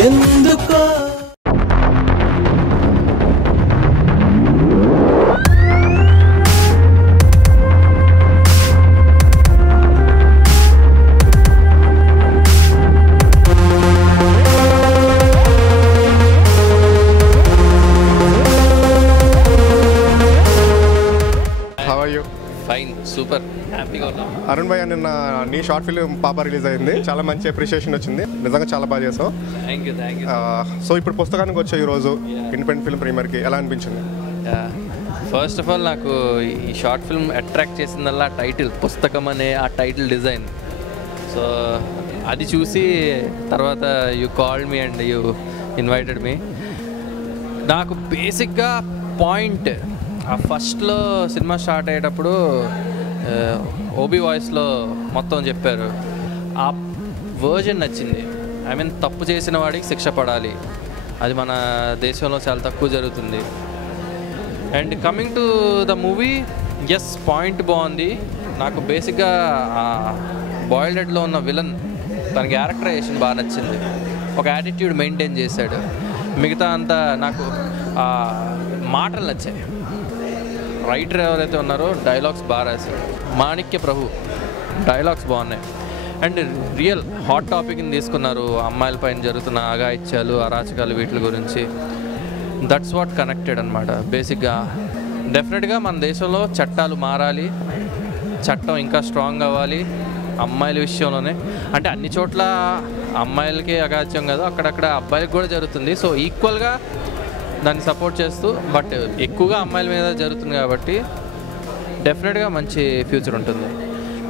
ఎందుకో ఫైన్, సూపర్, హ్యాపీగా ఉన్నాం. అరుణ్ భయ్య, నిన్న నీ షార్ట్ ఫిల్మ్ పాప రిలీజ్ అయింది, చాలా మంచి అప్రిషియేషన్ వచ్చింది, నిజంగా చాలా బాగా చేసావు. Thank you. సో ఇప్పుడు పుస్తకానికి వచ్చావు ఈరోజు ఇండిపెండెంట్ ఫిల్మ్ ప్రీమియర్కి, ఎలా అనిపించింది? ఫస్ట్ ఆఫ్ ఆల్ నాకు ఈ షార్ట్ ఫిల్మ్ అట్రాక్ట్ చేసిందల్లా టైటిల్, పుస్తకం అనే ఆ టైటిల్ డిజైన్. సో అది చూసి తర్వాత you called me and you invited me. నాకు బేసిక్గా పాయింట్ ఆ ఫస్ట్లో సినిమా స్టార్ట్ అయ్యేటప్పుడు ఓబీ వాయిస్లో మొత్తం చెప్పారు, ఆ వర్జన్ నచ్చింది. ఐ మీన్ తప్పు చేసిన వాడికి శిక్ష పడాలి, అది మన దేశంలో చాలా తక్కువ జరుగుతుంది. And coming to the movie, ఎస్ పాయింట్ బాగుంది. నాకు బేసిక్గా బాయిల్డ్ హెడ్లో ఉన్న విలన్ తన క్యారెక్టరైజేషన్ బాగా నచ్చింది, ఒక యాటిట్యూడ్ మెయింటైన్ చేశాడు. మిగతా అంతా నాకు మాటలు నచ్చాయి. రైటర్ ఎవరైతే ఉన్నారో డైలాగ్స్ బాగా రాశారు. మాణిక్య ప్రభు డైలాగ్స్ బాగున్నాయి. అండ్ రియల్ హాట్ టాపిక్ని తీసుకున్నారు, అమ్మాయిల పైన జరుగుతున్న అఘాయిత్యాలు, అరాచకాలు, వీటి గురించి. దట్స్ వాట్ కనెక్టెడ్ అనమాట. బేసిక్గా డెఫినెట్గా మన దేశంలో చట్టాలు మారాలి, చట్టం ఇంకా స్ట్రాంగ్ అవ్వాలి అమ్మాయిల విషయంలోనే. అంటే అన్ని చోట్ల అమ్మాయిలకే అఘాయిత్యం కాదు, అక్కడక్కడ అబ్బాయిలకు కూడా జరుగుతుంది. సో ఈక్వల్గా దాన్ని సపోర్ట్ చేస్తూ, బట్ ఎక్కువగా అమ్మాయిల మీద జరుగుతుంది కాబట్టి డెఫినెట్గా మంచి ఫ్యూచర్ ఉంటుంది.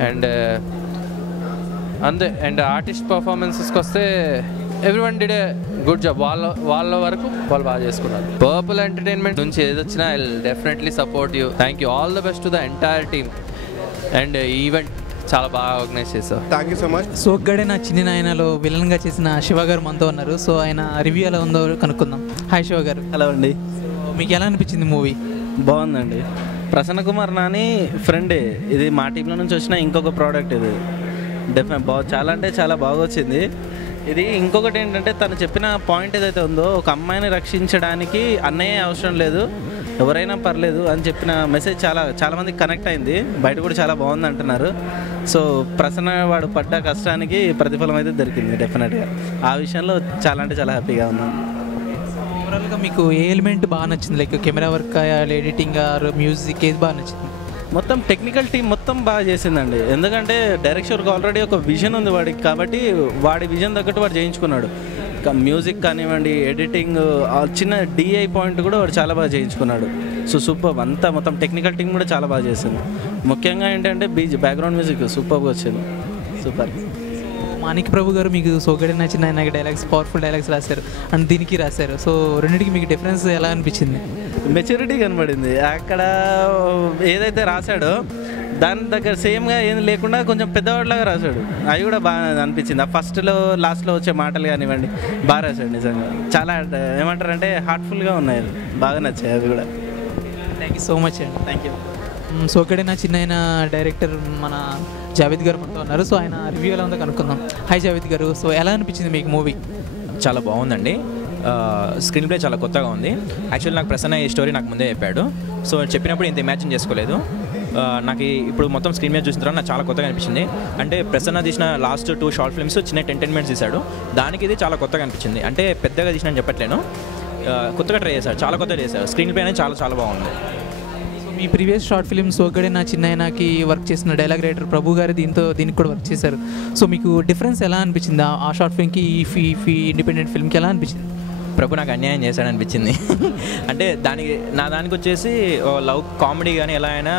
అండ్ అంతే. అండ్ ఆర్టిస్ట్ పర్ఫార్మెన్సెస్కి వస్తే everyone did a good job. వాళ్ళ వరకు వాళ్ళు బాగా చేసుకున్నారు. పర్పుల్ ఎంటర్టైన్మెంట్ నుంచి ఏది వచ్చినా I will definitely support you. Thank you, all the best to the entire team. And event చాలా బాగా ఆర్గనైజ్ చేశారు. Thank you so much. Soggade నా చిన్ని నాయనలో విలన్గా చేసిన శివ గారు మనతో ఉన్నారు. సో ఆయన రివ్యూ ఎలా ఉందో కనుక్కుందాం. హాయ్ శివ గారు. హలో అండి. మీకు ఎలా అనిపించింది మూవీ? బాగుందండి. ప్రసన్న కుమార్ నాని ఫ్రెండే, ఇది మా టీంలో నుంచి వచ్చిన ఇంకొక ప్రోడక్ట్. ఇది చాలా అంటే చాలా బాగా వచ్చింది. ఇది ఇంకొకటి ఏంటంటే తను చెప్పిన పాయింట్ ఏదైతే ఉందో, ఒక అమ్మాయిని రక్షించడానికి అన్నయ్య అవసరం లేదు, ఎవరైనా పర్లేదు అని చెప్పిన మెసేజ్ చాలా మందికి కనెక్ట్ అయింది. బయట కూడా చాలా బాగుంది అంటున్నారు. సో ప్రసన్న వాడు పడ్డ కష్టానికి ప్రతిఫలం అయితే దొరికింది డెఫినెట్గా. ఆ విషయంలో చాలా అంటే చాలా హ్యాపీగా ఉన్నాను. ఓవరాల్గా మీకు ఏ ఎలిమెంట్ బాగా నచ్చింది? Like camera work, editing, music, ఏది బాగా నచ్చింది? మొత్తం టెక్నికల్ టీం మొత్తం బాగా చేసిందండి. ఎందుకంటే డైరెక్టర్కి ఆల్రెడీ ఒక విజన్ ఉంది వాడికి, కాబట్టి వాడి విజన్ తగ్గట్టు వాడు చేయించుకున్నాడు. మ్యూజిక్ కానివ్వండి, ఎడిటింగ్, చిన్న డిఐ పాయింట్ కూడా వాడు చాలా బాగా చేయించుకున్నాడు. So super. అంతా మొత్తం టెక్నికల్ టీం కూడా చాలా బాగా చేసింది. ముఖ్యంగా ఏంటంటే బ్యాక్గ్రౌండ్ మ్యూజిక్ సూపర్గా వచ్చింది. సూపర్. మాణిక్య ప్రభు గారు మీకు సోగ్గాడే నా చిన్ని నాయన డైలాగ్స్, పవర్ఫుల్ డైలాగ్స్ రాశారు అండ్ దీనికి రాశారు. సో రెండింటికి మీకు డిఫరెన్స్ ఎలా అనిపించింది? మెచ్యూరిటీ కనబడింది. అక్కడ ఏదైతే రాశాడో దాని దగ్గర సేమ్గా ఏం లేకుండా కొంచెం పెద్దవాడిలాగా రాశాడు. అవి కూడా బాగా అనిపించింది. ఆ ఫస్ట్లో లాస్ట్లో వచ్చే మాటలు కానివ్వండి బాగా రాశాడు. నిజంగా చాలా ఏమంటారంటే హార్ట్ఫుల్గా ఉన్నాయి, బాగా నచ్చాయి అవి కూడా. థ్యాంక్ యూ సో మచ్ అండి. Thank you. సోగ్గాడే నా చిన్న డైరెక్టర్ మన జావేద్ గారు మనతో ఉన్నారు. సో ఆయన రివ్యూ ఎలా ఉందో కనుక్కుందాం. హాయ్ జావేద్ గారు. సో ఎలా అనిపించింది మీకు మూవీ? చాలా బాగుందండి. స్క్రీన్ ప్లే చాలా కొత్తగా ఉంది. యాక్చువల్లీ నాకు ప్రసన్న ఈ స్టోరీ నాకు ముందే చెప్పాడు. సో చెప్పినప్పుడు ఇంత ఇమాజిన్ చేసుకోలేదు. నాకు ఇప్పుడు మొత్తం స్క్రీన్ మీద చూసిన తర్వాత నాకు చాలా కొత్తగా అనిపించింది. అంటే ప్రసన్న తీసిన లాస్ట్ 2 షార్ట్ ఫిల్మ్స్ చిన్న 10 మినిట్స్ తీశాడు. దానికి ఇది చాలా కొత్తగా అనిపించింది. అంటే పెద్దగా తీసిన చెప్పట్లేను, కొత్తగా ట్రై చేశాడు, చాలా కొత్తగా చేశాడు. స్క్రీన్ ప్లే అనేది చాలా బాగుంది. మీ ప్రీవియస్ షార్ట్ ఫిల్మ్ సోగ్గాడే నా చిన్నాయనకి వర్క్ చేసిన డైలాగ్ రైటర్ ప్రభు గారు దీనికి కూడా వర్క్ చేశారు. సో మీకు డిఫరెన్స్ ఎలా అనిపించింది ఆ షార్ట్ ఫిల్మ్కి ఈ ఇండిపెండెంట్ ఫిల్మ్కి ఎలా అనిపించింది? ప్రభు నాకు అన్యాయం చేశాడు అనిపించింది. అంటే దానికి వచ్చేసి లవ్ కామెడీ కానీ ఎలా అయినా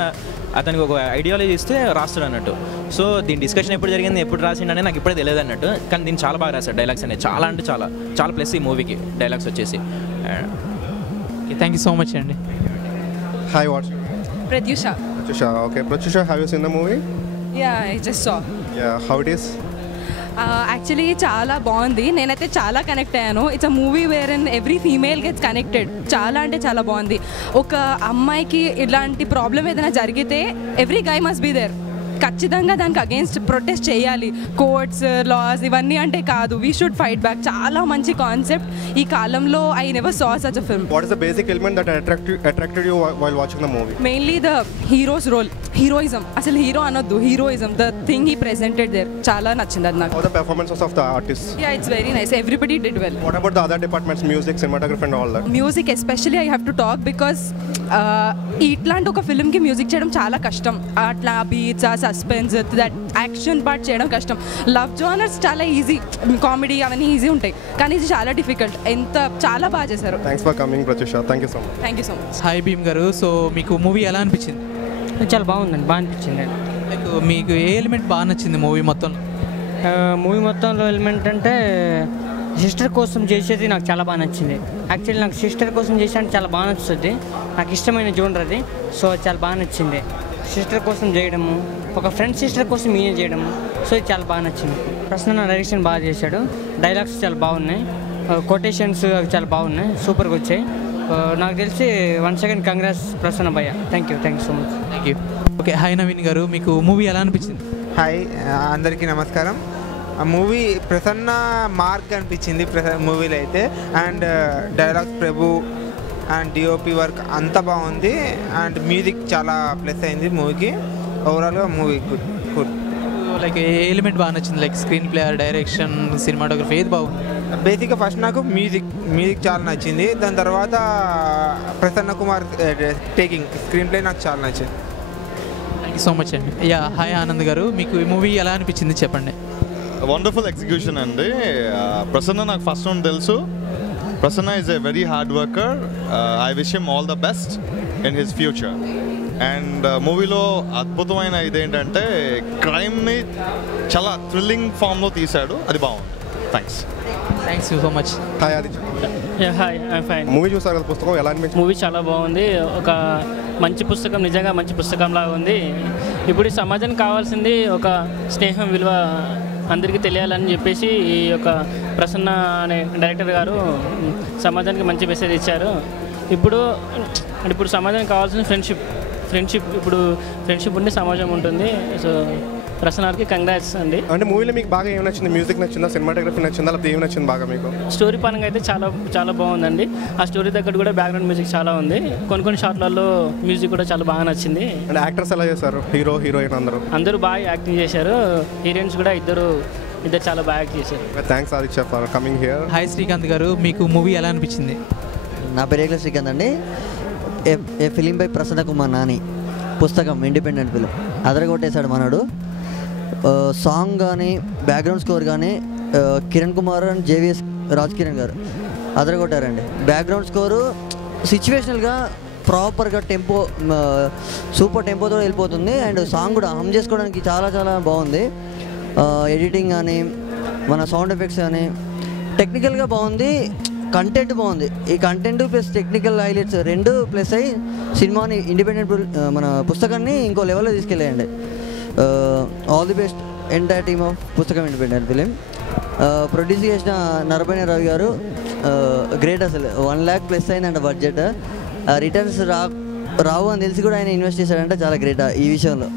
అతనికి ఒక ఐడియాలజీ ఇస్తే రాస్తాడు అన్నట్టు. సో దీని డిస్కషన్ ఎప్పుడు జరిగింది, ఎప్పుడు రాసిండనే నాకు ఇప్పుడే తెలియదు అన్నట్టు. కానీ దీన్ని చాలా బాగా రాశాడు డైలాగ్స్ అనేది. చాలా అంటే చాలా ప్లస్ ఈ మూవీకి డైలాగ్స్ వచ్చేసి. థ్యాంక్ యూ సో మచ్ అండి. Hi, what's Pratyusha. Pratyusha, okay. Pratyusha, have you seen the movie? Yeah, I just saw. Yeah, how it is? Actually చాలా బాగుంది. నేనైతే చాలా కనెక్ట్ అయ్యాను. It's a movie where in every female gets connected. చాలా అంటే చాలా బాగుంది. ఒక అమ్మాయికి ఇలాంటి ప్రాబ్లం ఏదైనా జరిగితే every guy must be there. ఖచ్చితంగా దానికి అగేన్స్ట్ ప్రొటెస్ట్ చేయాలి. కోర్ట్స్ లాస్ ఇవన్నీ అంటే కాదు, వీ షుడ్ ఫైట్ బ్యాక్. చాలా మంచి కాన్సెప్ట్. ఈ కాలంలో I never saw such a film. What is the basic element that attracted you while watching the movie? Mainly the hero's role, heroism. అసలు హీరో అనొద్దు, heroism, the thing he presented there. చాలా నచ్చింది అది నాకు. How the performances of the artists? Yeah, it's very nice. Everybody did well. What about the other departments, music, cinematography and all that? Music especially I have to talk because ఇట్లాంటి ఒక ఫిల్మ్కి మ్యూజిక్ చేయడం చాలా కష్టం. అట్లా బీట్స్, ఆ సస్పెన్స్, దట్ యాక్షన్ పార్ట్ చేయడం కష్టం. లవ్ జానర్స్ చాలా ఈజీ, కామెడీ అవన్నీ ఈజీ ఉంటాయి, కానీ ఇది చాలా డిఫికల్ట్. చాలా బాగా చేశారు. Thanks for coming, Pratyusha. Thank you so much. Thank you so much. Hi Bheem గారు, సో మీకు మూవీ ఎలా అనిపించింది? చాలా బాగుందండి, బాగా అనిపించింది. లైక్ మీకు ఏ ఎలిమెంట్ బాగా నచ్చింది మూవీ మొత్తంలో? మూవీ మొత్తంలో ఎలిమెంట్ అంటే సిస్టర్ కోసం చేసేది నాకు చాలా బాగా నచ్చింది. యాక్చువల్లీ నాకు సిస్టర్ కోసం చేసాను చాలా బాగా నచ్చుతుంది. నాకు ఇష్టమైన జోనర్ అది. సో చాలా బాగా నచ్చింది. సిస్టర్ కోసం చేయడము, ఒక ఫ్రెండ్ సిస్టర్ కోసం ఈయన చేయడము, సో ఇది చాలా బాగా నచ్చింది. ప్రసన్న డైరెక్షన్ బాగా చేశాడు. డైలాగ్స్ చాలా బాగున్నాయి, కొటేషన్స్ అవి చాలా బాగున్నాయి, సూపర్గా వచ్చాయి. నాకు తెలిసి వన్స్ అగైన్ కంగ్రాట్స్ ప్రసన్న భయ్య. Thank you so much. Thank you. Okay, hi Naveen గారు, మీకు మూవీ ఎలా అనిపించింది? హాయ్ అందరికీ నమస్కారం. ఆ మూవీ ప్రసన్న మార్క్ అనిపించింది మూవీలో అయితే. And dialogues Prabhu and DOP work అంతా బాగుంది. అండ్ మ్యూజిక్ చాలా ప్లస్ అయింది మూవీకి. ఓవరాల్గా మూవీ గుడ్. లైక్ ఏ ఎలిమెంట్ బాగా నచ్చింది? Like screen play, direction, cinematography ఏది బాగుంది? బేసిక్గా ఫస్ట్ నాకు మ్యూజిక్ చాలా నచ్చింది. దాని తర్వాత Prasanna Kumar taking screen play నాకు చాలా నచ్చింది. థ్యాంక్ యూ సో మచ్ అండి. యా, హాయ్ ఆనంద్ గారు, మీకు ఈ మూవీ ఎలా అనిపించింది చెప్పండి. వండర్ఫుల్ ఎగ్జిక్యూషన్ అండి. ప్రసన్న నాకు ఫస్ట్ నుండి తెలుసు. Prasanna is a very hard worker. I wish him all the best in his future. And మూవీలో అద్భుతమైన ఇదేంటంటే క్రైమ్ని చాలా థ్రిల్లింగ్ ఫామ్లో తీశాడు, అది బాగుంది. Thanks so much. Hi Aditya. Hi, I'm fine. Movie చూసారు కదా, పుస్తకం ఎలా అనిపించింది? మూవీ చాలా బాగుంది. ఒక మంచి పుస్తకం, నిజంగా మంచి పుస్తకం లాగా ఉంది. ఇప్పుడు ఈ సమాజానికి కావాల్సింది ఒక స్నేహం విలువ అందరికీ తెలియాలని చెప్పేసి ఈ యొక్క ప్రసన్న అనే డైరెక్టర్ గారు సమాజానికి మంచి మెసేజ్ ఇచ్చారు. ఇప్పుడు సమాజానికి కావాల్సిన ఫ్రెండ్షిప్ ఇప్పుడు ఫ్రెండ్షిప్ ఉంటే సమాజం ఉంటుంది. సో ప్రసన్నకి కంగ్రాట్స్ అండి. అంటే మూవీలో మీకు బాగా ఏం నచ్చింది? మ్యూజిక్ నచ్చిందా, సినిమాటోగ్రఫీ నచ్చిందా, లేకపోతే ఏం నచ్చింది బాగా మీకు? స్టోరీ పరంగా అయితే చాలా చాలా బాగుందండి. ఆ స్టోరీ దగ్గర కూడా బ్యాక్గ్రౌండ్ మ్యూజిక్ చాలా ఉంది. కొన్ని షాట్లలో మ్యూజిక్ కూడా చాలా బాగా నచ్చింది. అంటే యాక్టర్స్ ఎలా చేశారు? హీరోయిన్ అందరూ బాగా యాక్టింగ్ చేశారు. హీరోయిన్స్ కూడా ఇద్దరు చాలా బాగా యాక్ట్ చేశారు. Thanks Aditya for coming here. Hi Srikanth గారు, మీకు మూవీ ఎలా అనిపించింది? నా పేరు శ్రీకాంత్ అండి. ఏ ఫిలిం బై ప్రసన్న కుమార్ నాని, పుస్తకం ఇండిపెండెంట్ ఫిలిం అదరగొట్టేశాడు మనోడు. సాంగ్ కానీ బ్యాక్గ్రౌండ్ స్కోర్ కానీ కిరణ్ కుమార్ అండ్ జేవిఎస్ రాజ్ కిరణ్ గారు అదరగొట్టారండి. బ్యాక్గ్రౌండ్ స్కోరు సిచ్యువేషనల్గా ప్రాపర్గా టెంపో, సూపర్ టెంపోతో వెళ్ళిపోతుంది. అండ్ సాంగ్ కూడా హమ్ చేసుకోవడానికి చాలా చాలా బాగుంది. ఎడిటింగ్ కానీ మన సౌండ్ ఎఫెక్ట్స్ కానీ టెక్నికల్గా బాగుంది. కంటెంట్ బాగుంది. ఈ కంటెంట్ ప్లస్ టెక్నికల్ హైలైట్స్ రెండు ప్లస్ అయ్యి సినిమాని ఇండిపెండెంట్ మన పుస్తకాన్ని ఇంకో లెవెల్లో తీసుకెళ్ళేయండి. All the best entire team of Pustakam independent film. Produce చేసిన నరపైన రవి గారు గ్రేట్. అసలు 1 lakh ప్లస్ అయిందంట బడ్జెట్. రిటర్న్స్ రావు అని తెలిసి కూడా ఆయన ఇన్వెస్ట్ చేశాడంటే చాలా గ్రేట్ ఈ విషయంలో.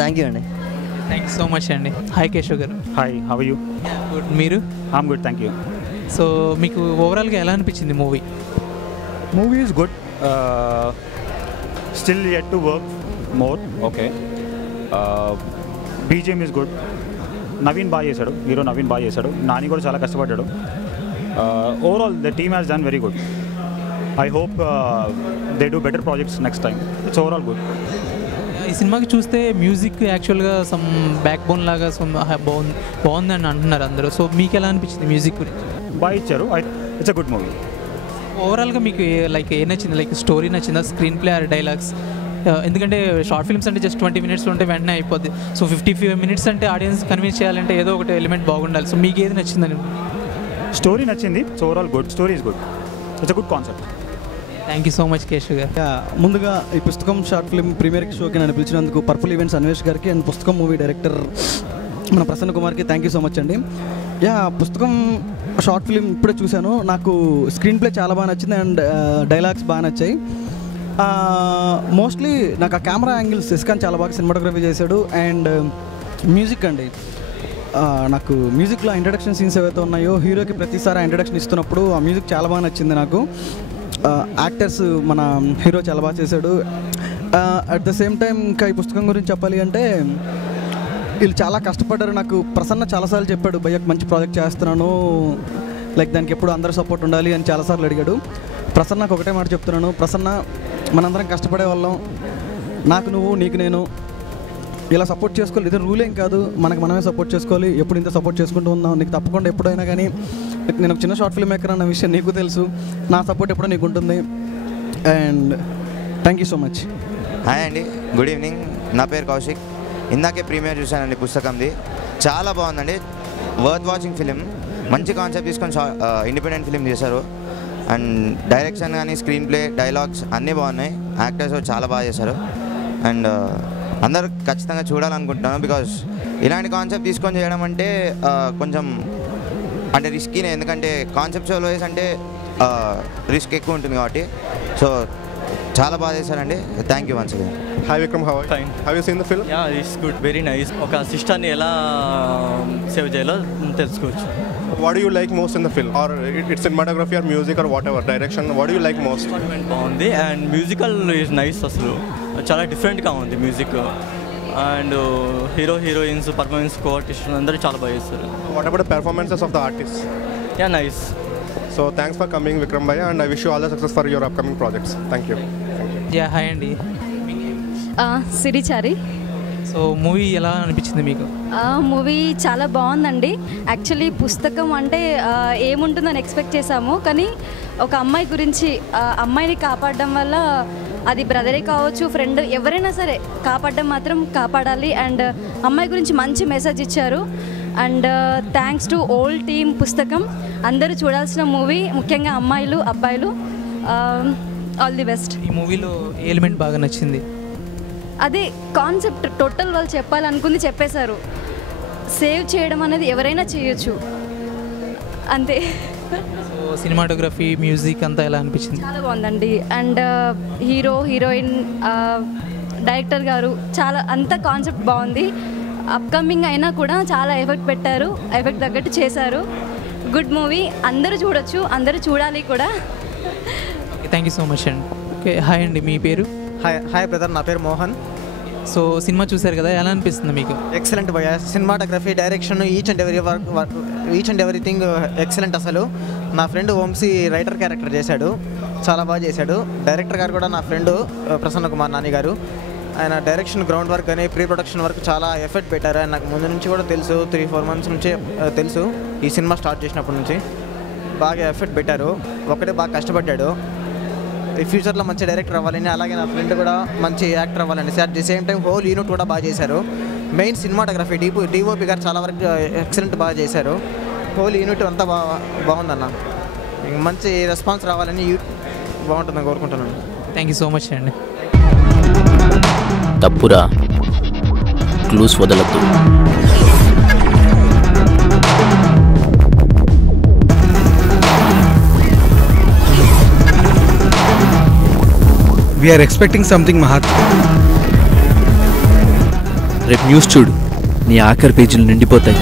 థ్యాంక్ యూ అండి. థ్యాంక్ యూ సో మచ్ అండి. Hi Keshav garu. Hi, how are you? Good. మీరు? I'm good, thank you. So మీకు ఓవరాల్గా ఎలా అనిపించింది movie? Movie is good. Still yet to work more. Okay, BGM is good. Naveen బాగా చేశాడు, హీరో నవీన్ బాగా చేశాడు. నాని కూడా చాలా కష్టపడ్డాడు. Overall the team has done very good. I hope they do better projects next time. It's overall good. ఈ సినిమాకి చూస్తే మ్యూజిక్ యాక్చువల్గా సమ్ బ్యాక్ బోన్ లాగా బాగుందని అంటున్నారు అందరూ. సో మీకు ఎలా అనిపించింది మ్యూజిక్ గురించి? బాగా ఇచ్చారు. It's a good movie. ఓవరాల్గా మీకు లైక్ ఏ నచ్చింది? లైక్ స్టోరీ నచ్చిందా, స్క్రీన్ ప్లే ఆర్ డైలాగ్స్? ఎందుకంటే షార్ట్ ఫిల్మ్స్ అంటే జస్ట్ 20 minutes ఉంటే వెంటనే అయిపోద్ది. సో 50 minutes అంటే ఆడియన్స్ కన్విన్స్ చేయాలంటే ఏదో ఒకటి ఎలిమెంట్ బాగుండాలి. సో మీకు ఏది నచ్చిందని? స్టోరీ నచ్చింది. It's overall good. Story is good. It's a good concept. Thank you so much Keshav గారు. ముందుగా ఈ పుస్తకం షార్ట్ ఫిల్మ్ ప్రీమియర్ షోకి నన్ను పిలిచినందుకు పర్పుల్ ఈవెంట్స్ అన్వేష్ గారికి అండ్ పుస్తకం మూవీ డైరెక్టర్ మన ప్రసన్న కుమార్కి థ్యాంక్ యూ సో మచ్ అండి. పుస్తకం షార్ట్ ఫిలిం ఇప్పుడే చూశాను. నాకు స్క్రీన్ ప్లే చాలా బాగా నచ్చింది అండ్ డైలాగ్స్ బాగా నచ్చాయి. మోస్ట్లీ నాకు ఆ కెమెరా యాంగిల్స్ ఇస్కాన్ చాలా బాగా సినిమాటోగ్రఫీ చేశాడు. అండ్ మ్యూజిక్ అండి, నాకు మ్యూజిక్లో ఇంట్రడక్షన్ సీన్స్ ఏవైతే ఉన్నాయో హీరోకి ప్రతిసారి ఇంట్రడక్షన్ ఇస్తున్నప్పుడు ఆ మ్యూజిక్ చాలా బాగా నచ్చింది నాకు. యాక్టర్స్ మన హీరో చాలా బాగా చేశాడు. అట్ ద సేమ్ టైం ఇంకా ఈ పుస్తకం గురించి చెప్పాలి అంటే వీళ్ళు చాలా కష్టపడ్డారు. నాకు ప్రసన్న చాలాసార్లు చెప్పాడు, భయ్యకు మంచి ప్రాజెక్ట్ చేస్తున్నాను, లైక్ దానికి ఎప్పుడు అందరూ సపోర్ట్ ఉండాలి అని చాలాసార్లు అడిగాడు. ప్రసన్న నాకు ఒకటే మాట చెప్తున్నాను, ప్రసన్న మనందరం కష్టపడే వాళ్ళం, నాకు నువ్వు నీకు నేను ఇలా సపోర్ట్ చేసుకోవాలి. ఇది రూలేం కాదు, మనకు మనమే సపోర్ట్ చేసుకోవాలి. ఎప్పుడు ఇంత సపోర్ట్ చేసుకుంటూ ఉందాం. నీకు తప్పకుండా ఎప్పుడైనా కానీ నేను ఒక చిన్న షార్ట్ ఫిల్మ్ మేకర్ అన్న విషయం నీకు తెలుసు, నా సపోర్ట్ ఎప్పుడో నీకు ఉంటుంది. And thank you so much. Hi అండి, గుడ్ ఈవినింగ్. నా పేరు కౌశిక్. ఇందాకే ప్రీమియర్ చూశానండి పుస్తకంది, చాలా బాగుందండి. వర్త్ వాచింగ్ ఫిలిం, మంచి కాన్సెప్ట్ తీసుకొని ఇండిపెండెంట్ ఫిలిం చేశారు. అండ్ డైరెక్షన్ కానీ స్క్రీన్ ప్లే డైలాగ్స్ అన్నీ బాగున్నాయి. యాక్టర్స్ చాలా బాగా చేశారు. అండ్ అందరూ ఖచ్చితంగా చూడాలనుకుంటున్నాను. బికాజ్ ఇలాంటి కాన్సెప్ట్ తీసుకొని చేయడం అంటే కొంచెం అంటే రిస్కీనే, ఎందుకంటే కాన్సెప్చువల్ వైజ్ అంటే రిస్క్ ఎక్కువ ఉంటుంది కాబట్టి. సో చాలా బాగా చేశారండి. Thank you once again. Hi Vikram, how have you seen the film? Yeah, it's good, very nice. ఒక సిస్టర్ని ఎలా సేవ్ చేయాలో తెలుసుకోవచ్చు. What do you like most in the film? Or it's cinematography or music or whatever, direction, what do you like most? బాగుంది అండ్ మ్యూజికల్ ఈజ్ నైస్. అసలు చాలా డిఫరెంట్గా ఉంది music. And hero heroines performance co artist అందరూ చాలా బాగా చేస్తారు. What about the performances of the artists? Yeah, nice. So thanks for coming, Vikram Bhaiya, and I wish you all the success for your upcoming projects. Thank you. Hi అండి. సిరిచారి. సో మూవీ ఎలా అనిపించింది మీకు? మూవీ చాలా బాగుందండి. యాక్చువల్లీ పుస్తకం అంటే ఏముంటుందని ఎక్స్పెక్ట్ చేశాము, కానీ ఒక అమ్మాయి గురించి, అమ్మాయిని కాపాడడం వల్ల అది బ్రదరే కావచ్చు, ఫ్రెండ్ ఎవరైనా సరే కాపాడడం మాత్రం కాపాడాలి. అండ్ అమ్మాయి గురించి మంచి మెసేజ్ ఇచ్చారు. And thanks to whole team Pustakam. అందరూ చూడాల్సిన మూవీ, ముఖ్యంగా అమ్మాయిలు అబ్బాయిలు. All the best. ఈ మూవీలో ఏ ఎలిమెంట్ బాగా నచ్చింది? అదే కాన్సెప్ట్ టోటల్ వాళ్ళు చెప్పాలనుకుంది చెప్పేశారు. సేవ్ చేయడం అనేది ఎవరైనా చేయొచ్చు, అంతే. సో సినిమాటోగ్రఫీ మ్యూజిక్ అంతా ఎలా అనిపించింది? చాలా బాగుందండి. అండ్ హీరో హీరోయిన్ డైరెక్టర్ గారు చాలా అంత కాన్సెప్ట్ బాగుంది. అప్కమింగ్ అయినా కూడా చాలా ఎఫెక్ట్ పెట్టారు, ఎఫెక్ట్ తగ్గట్టు చేశారు. గుడ్ మూవీ, అందరూ చూడొచ్చు, అందరూ చూడాలి కూడా. థ్యాంక్ యూ సో మచ్ అండి. ఓకే, హాయ్ అండి, మీ పేరు? హాయ్ బ్రదర్, నా పేరు మోహన్. సో సినిమా చూశారు కదా, ఎలా అనిపిస్తుంది మీకు? ఎక్సలెంట్ భయ్యా. Cinematography, direction, each and everything excellent. అసలు నా ఫ్రెండ్ వంశీ రైటర్ క్యారెక్టర్ చేశాడు, చాలా బాగా చేశాడు. డైరెక్టర్ గారు కూడా నా ఫ్రెండ్ ప్రసన్న కుమార్ నాని గారు. ఆయన డైరెక్షన్, గ్రౌండ్ వర్క్ అని ప్రీ ప్రొడక్షన్ వర్క్ చాలా ఎఫర్ట్ పెట్టారు. ఆయన నాకు ముందు నుంచి కూడా తెలుసు, 3-4 మంత్స్ నుంచే తెలుసు. ఈ సినిమా స్టార్ట్ చేసినప్పటి నుంచి బాగా ఎఫర్ట్ పెట్టారు. ఒకటే బాగా కష్టపడ్డాడు. ఈ ఫ్యూచర్లో మంచి డైరెక్టర్ అవ్వాలని, అలాగే నా ఫ్రెండ్ కూడా మంచి యాక్టర్ అవ్వాలని. At the same time whole unit కూడా బాగా చేశారు. మెయిన్ సినిమాటోగ్రఫీ డిఓపి గారు చాలా వరకు ఎక్సలెంట్ బాగా చేశారు. హోల్ యూనిట్ అంతా బాగుందన్న. మంచి రెస్పాన్స్ రావాలని బాగుంటుందని కోరుకుంటున్నాను. థ్యాంక్ యూ సో మచ్ అండి. తప్పురా, క్లూస్ వదలద్దు. We are expecting something, Mahat. రేపు న్యూస్ చూడు, నీ ఆఖరి పేజీలు నిండిపోతాయి.